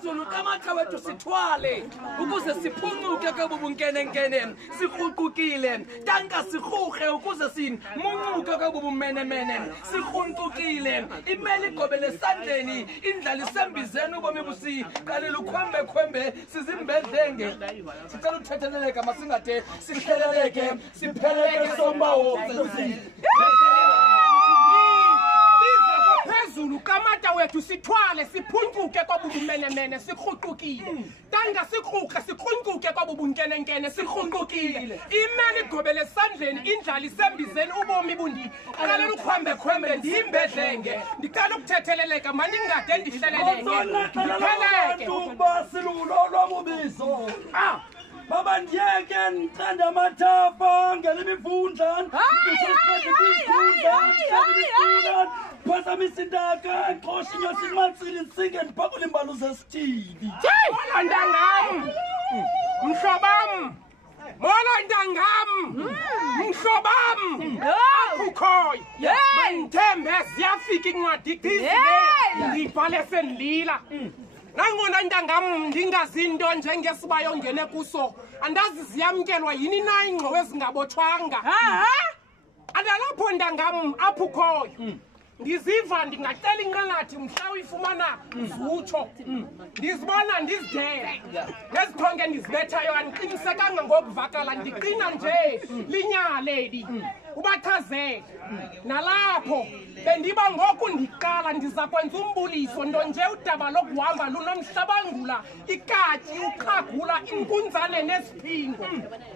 phezulu kamatha wethu sithwale ukuze siphuncuke kwebubunkenenkene sikruqukile tanka sikruge ukuze simuncuke kwebubumenemene sikruqukile imeli igobele esandleni indlala isembizeni ubomi busiqalela ukhwembe sizimbedlenge sicela ukuthetheleleka masingade sipheleleke sombawo phezulu kamata wethu sithwale siphuncuke kwabubumenemene sikruqukile tanga sikruge sikruncuke kwabubunkenenkene sikruqukile imeli igobele esandleni indlala isembizeni ubomi bundi qalela ukhwembe ndiyimbedlenge ndicela ukuthetheleleka maningade ndihleleleke basilulo lwabubizo baba ndiyeke ndicanda amathafa ngela imivundlana phazamisa intaka xosha inyosi imatsili nditsinge ndiphakule imbalo zesithili ntangam mhlobam molo ntangam mhlobam akukhoyo mandithembe ziyafika incwadi ndibhale sendilila nangona ntangam ndingazinto njengesibayo ngene kuso andazi ziyamkelwa yini na ingqowe ezingabotshwanga andalapho ntangam apho ukhoyo ndiziva ndingacela inqalathi mhla uyifumana zutsho ndizibona ndizidele nezithonge ndizibethayo andiqinisekanga ngokuvakala ndiqina nje linyaleli ubachazele nalapho bendiba ngoku ndiqala ndiza kwenza umbuliso nto nje udaba lokuhamba lunomhlabangula ikatyi uqhagula inkunzane nesiphingo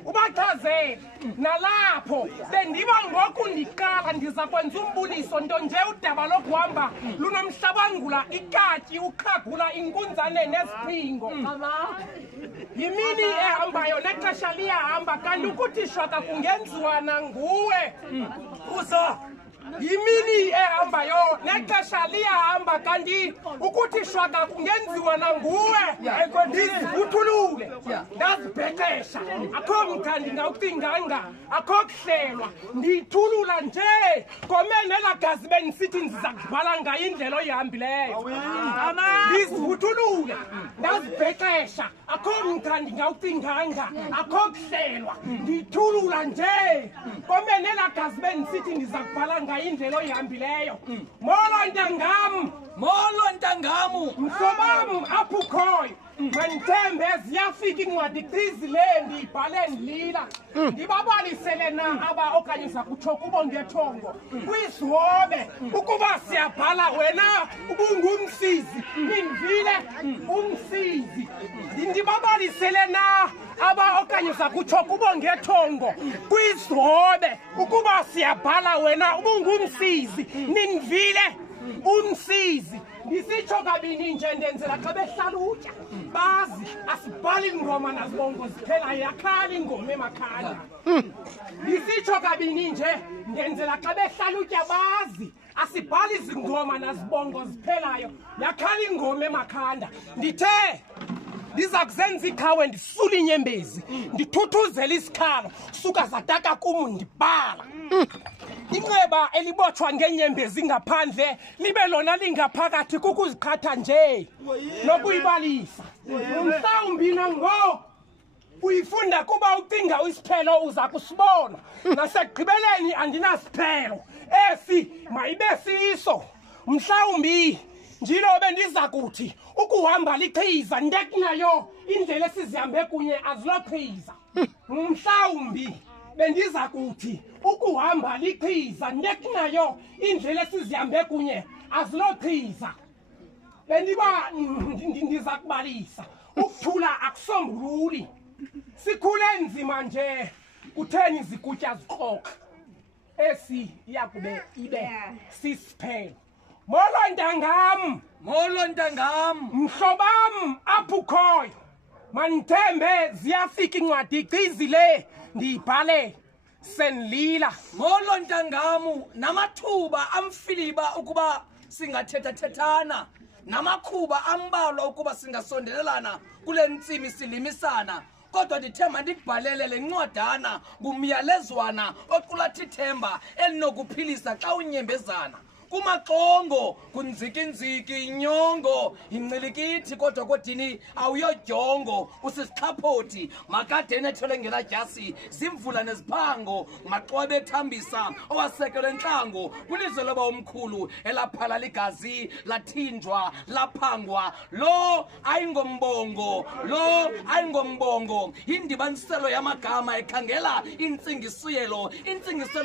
ubachazele nalapho bendiba ngoku ndiqala ndiza kwenza umbuliso nto nje udaba lokuhamba lunomhlabangula ikatyi uqhagula inkunzane nesiphingo yimini ehambayo nexesha liyahamba kanti ukuthi shwaka kungenziwana nguwe uza yimini ehambayo nexesha liyahamba kanti ukuthi shwaka kungenziwa nanguwe ndizivuthulule ndazibhexesha akho mtha ndingawucinganga akho kuhlelwa ndiyithulula nje ngomenela gazi bendisithi ndiza kubhala ngayo indlela oyihambileyo ndizivuthulule ndazibhexesha akho mtha ndingawucinganga akho kuhlelwa ndiyithulula nje ngomenela gazi bendisithi ndiza kubhala ngayo indlela oyihambileyo molo ntangamu mhlobam apho ukhoyo mandithembe ziyafika incwadi qizile ndiyibhale ndilila ndibabalisele na aba okanye zakutsho kubo ngethongo kwizihobe ukuba siyabhala wena ubungumsizi nindivile umsizi ndibabalisele na aba okanye zakutsho kubo ngethongo kwizihobe ukuba siyabhala wena ubungumsizi nindivile umsizi ndisitsho kabini nje ndenzela xa behlalutya bazi asibhali ingoma nazibongo ziphelayo yakhala ingoma emakhanda ndisitsho kabini nje ndenzela xa behlalutya bazi asibhali zingoma nazibongo ziphelayo yakhala ingoma emakhanda ndithe ndiza kuzenza iqhawe ndisula inyembezi ndithuthuzela isikhalo suka zataka kum ndibhala inxeba elibotshwa ngenyembezi ngaphandle libe lona lingaphakathi kukuziqhatha nje nokuyibalisa mhlawumbi nango uyifunda kuba ucinga isiphelo uza kusibona nasekugqibeleni andinasiphelo esi mayibe siso mhlawumbi njilo bendiza kuthi ukuhamba lichiza ndekunayo indlela esizihambe kunye azilochiza mhlawumbi bendiza kuthi ukuhamba lichiza ndekunayo indlela esizihambe kunye azilochiza bendiba ndiza kubalisa ukuthula akusombululi sikhule nzima nje kutheni zikutya zikroka esi iyakube ibe sisiphelo molo ntangam mhlobam apho ukhoyo mandithembe ziyafika incwadi qizile ndiyibhale senlila molo ntangamu namathuba amfiliba ukuba singathethathethana namakhuba ambalwa ukuba singasondelelana kule ntsimi silimisana kodwa ndithemba ndikubhalele le ncwadana ngumyalezwana oqulatha ithemba elinokuphilisa xa unyembezana kumaxongo kunzikinziki inyongo incilikithi kodwa kodini awuyodyongo usisixhaphothi makadeni ethwele ngelajasi zimvula neziphango maxwabe ethambisa owasekelwe entlango kwilizwe loba omkhulu elaphala ligazi lathinjwa laphangwa lo ayingombongo indibaniselo yamagama ekhangela intsingiselo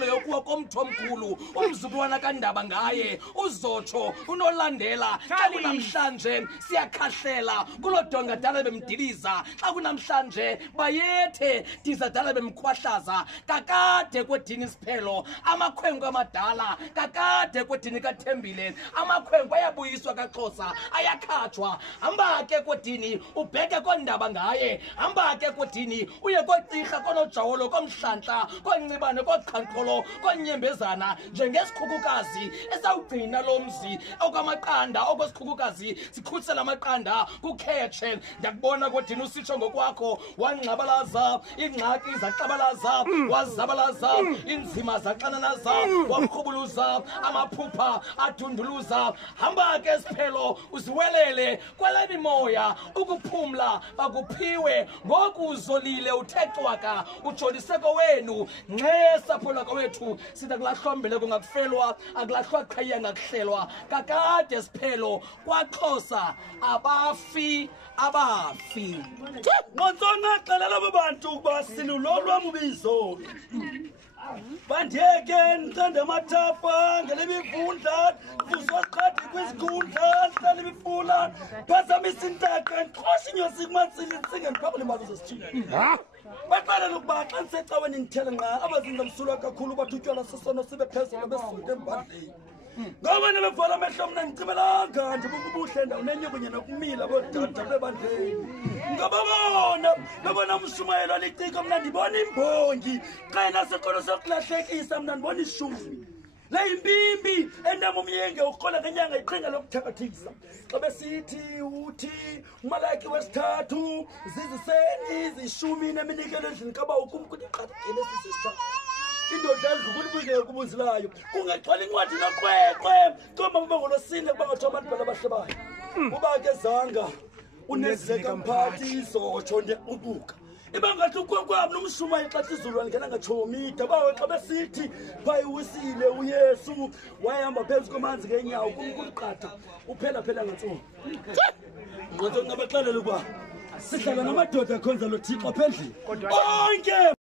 yokuwa komthi omkhulu umzukulwana kandaba ngaye uzotsho unolandela xa kunamhlanje siyakhahlela kuloo donga dala bemdiliza xa kunamhlanje bayethe dizadala bemkhwahlaza kakade kwedini isiphelo amakhwenkwe amadala kakade kwedini kathembile amakhwenkwe ayabuyiswa kaXhosa ayakhatshwa hamba ke kwedini ubheke kondaba ngaye hamba ke kwedini uye kogqirha konojawolo komhlantla koncibane koqhanqolo konyembezana njengesikhukukazi esawugcina lo mzi okwamaqanda okwesikhukhukazi sikhusela amaqanda kukhetshe ndakubona kodini usitsho ngokwakho wangxabalaza ingxaki zaxabalaza wazabalaza inzima zaxananaza wamrhubuluza amaphupha adunduluza hamba ke siphelo uziwelele kwale mimoya ukuphumla bakuphiwe ngoku uzolile uthe cwaka ujoliseko wenu nxe sapho lwakowethu sida kulahlombele kungakufelwa akulahlwa qhayiya ngakuhlelwa kakade siphelo kwaXhosa abafi Ngontsona xelela abo bantu ukuba sinulolwam ubizo bandiyeke ndithande amathafa ngelemivundla fuswaqhadi kwizikhundla ndihlala imifula phazamisa intaka ndiqhosha inyosi kumatsili nditsinge ndiphakule imali zesithini baxelela ukuba xa ndisecaweni ndithele nqa abazinza msulwa kakhulu bathi utywala sesono sibe phezulu besuke embandleni ngoba nebevala amehlo mna ndicibelanga ndibukubuhle ndawunenye kunye nokumila bodada bebandleni ngoba bona bebona umshumayelo aliciko mna ndibona imbongi xa enaseqolo sokulahlekisa mna ndibona ishumi le yimpimbi endama umyenge uqola ngenyanga iqhinga lokuthakathisa xa besithi uthi umalaki wesithathu ziziseni zishumi neminikelo endlini kaba ukumkuthi qhathele sisisa indoda edlukulibike kubuzilayo kungagcwala incwadi noqweqwe koma kube ngolosine kuba ngathiwa abantu bala bahle bayo uba ke zanga unezeka mphathi izotsho ndiyaqubuka ibangathi ukwakwami nomshumayo xa izulu alingena ngathomida bawe xa besithi phayi wisile uyesu wayehamba phezu komanzi ngenyawo kumqatha uphela ngantsuku ngqondo ngabaxelela ukuba sihlala namadoda akhonza lo Thixo apha endlini onke